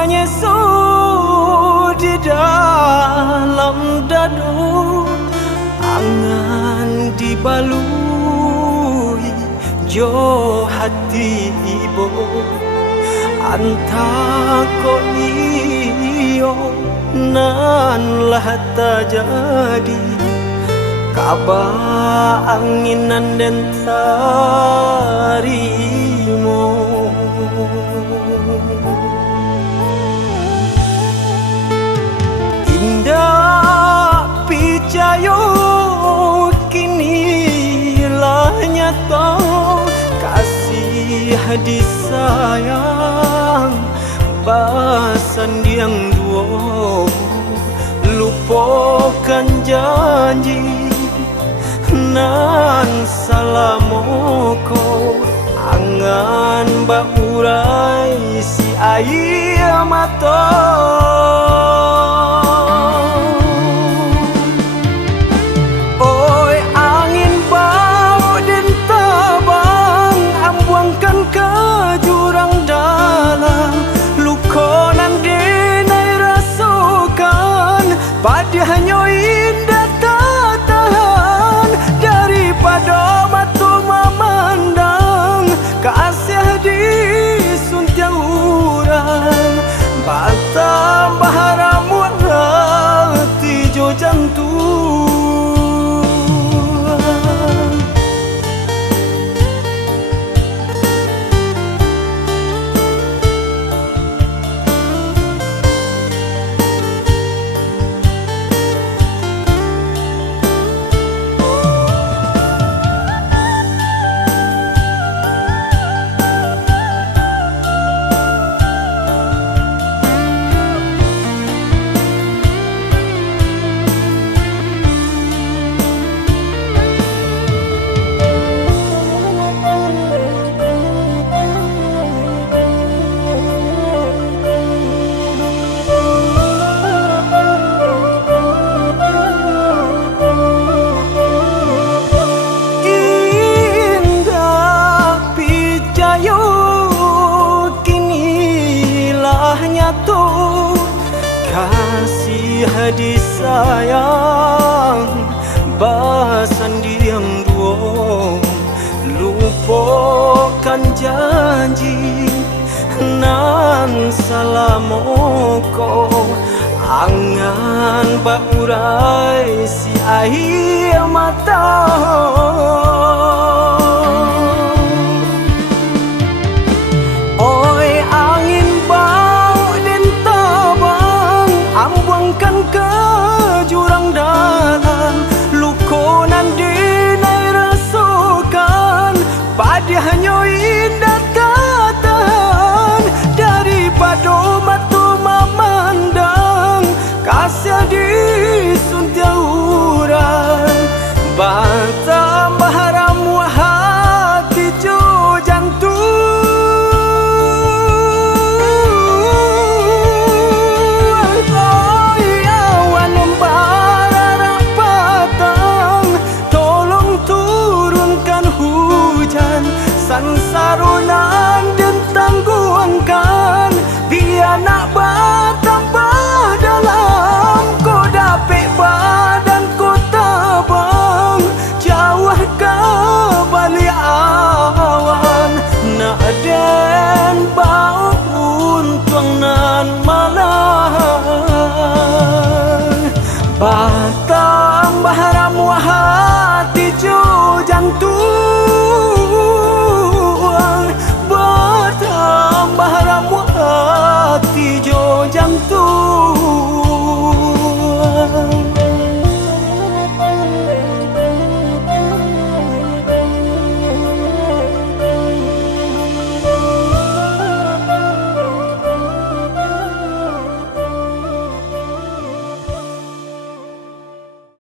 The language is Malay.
menyesu di dalam dadu, angan dibalui jo hati ibu, anta ko iyo nan lah terjadi, kaba anginan dan tarimo. Indah picayo kini lah nyata, kasih disayang basan diang dua, lupakan janji nan salamoko, angan baurai si air mata. Oi angin bau dan tabang, ambuangkan ke jurang dalam, lukonan denai rasukan, pada hanya indah tak tahan, daripada mata memandang kasih disuntiang urang, batambah ramu hati jo jantung. Kasih disayang basan diam dua, lupakan janji nan salamoko, angan baurai si air mata. Oi angin bau dan tabang, ambuangkan ke jurang dalam, lukonan denai rasukan, pada hanya indah tak tahan, daripada mata memandang kasih disuntiang urang, batambah ramu hati jo jantung. Sansarunan dan tangguangkan, biar nak bertambah dalam, kau dapik badan kau tabang, jauh ke balik awan, nak den bau untung nan malang, batambah ramu hati jo jantung. Bertambah ramu hati jo jantung.